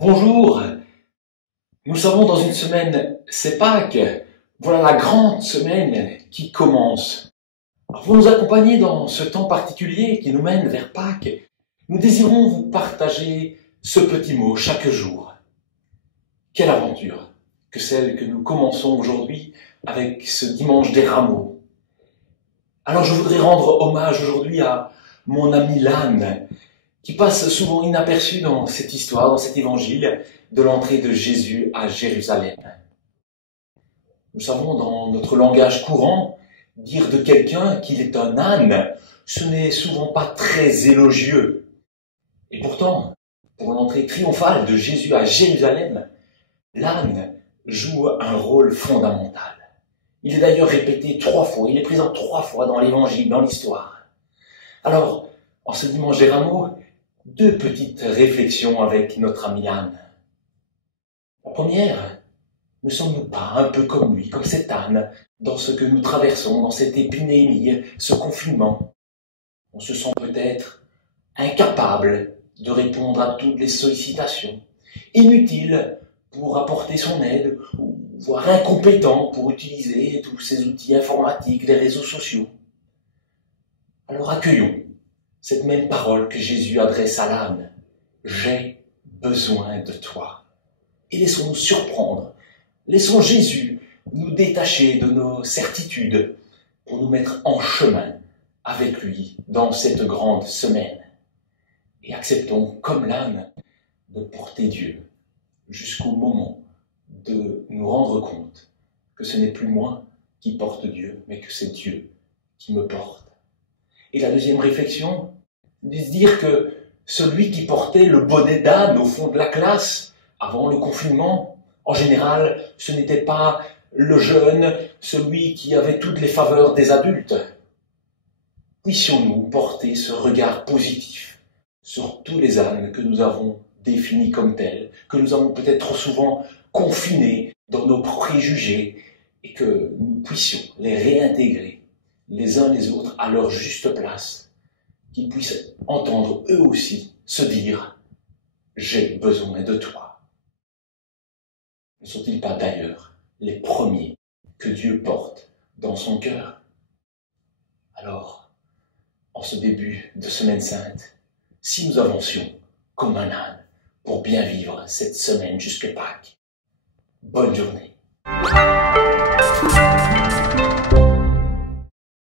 Bonjour, nous savons dans une semaine, c'est Pâques. Voilà la grande semaine qui commence. Alors, pour nous accompagner dans ce temps particulier qui nous mène vers Pâques, nous désirons vous partager ce petit mot chaque jour. Quelle aventure que celle que nous commençons aujourd'hui avec ce dimanche des rameaux. Alors je voudrais rendre hommage aujourd'hui à mon ami Lannes, qui passe souvent inaperçu dans cette histoire, dans cet évangile de l'entrée de Jésus à Jérusalem. Nous savons dans notre langage courant, dire de quelqu'un qu'il est un âne, ce n'est souvent pas très élogieux. Et pourtant, pour l'entrée triomphale de Jésus à Jérusalem, l'âne joue un rôle fondamental. Il est d'ailleurs répété 3 fois, il est présent 3 fois dans l'évangile, dans l'histoire. Alors, en ce dimanche des rameaux, 2 petites réflexions avec notre ami Lannes. La première, ne sommes-nous pas un peu comme lui, comme cet âne, dans ce que nous traversons, dans cette épidémie, ce confinement? On se sent peut-être incapable de répondre à toutes les sollicitations, inutile pour apporter son aide, ou voire incompétent pour utiliser tous ces outils informatiques, les réseaux sociaux. Alors accueillons cette même parole que Jésus adresse à l'âne. J'ai besoin de toi. Et laissons-nous surprendre. Laissons Jésus nous détacher de nos certitudes pour nous mettre en chemin avec lui dans cette grande semaine. Et acceptons, comme l'âne, de porter Dieu jusqu'au moment de nous rendre compte que ce n'est plus moi qui porte Dieu, mais que c'est Dieu qui me porte. Et la deuxième réflexion, c'est de se dire que celui qui portait le bonnet d'âne au fond de la classe, avant le confinement, en général, ce n'était pas le jeune, celui qui avait toutes les faveurs des adultes. Puissions-nous porter ce regard positif sur tous les ânes que nous avons définis comme tels, que nous avons peut-être trop souvent confinés dans nos préjugés, et que nous puissions les réintégrer les uns les autres à leur juste place, qu'ils puissent entendre eux aussi se dire « J'ai besoin de toi ». Ne sont-ils pas d'ailleurs les premiers que Dieu porte dans son cœur? Alors, en ce début de Semaine Sainte, si nous avancions comme un âne pour bien vivre cette semaine jusqu'à Pâques, bonne journée.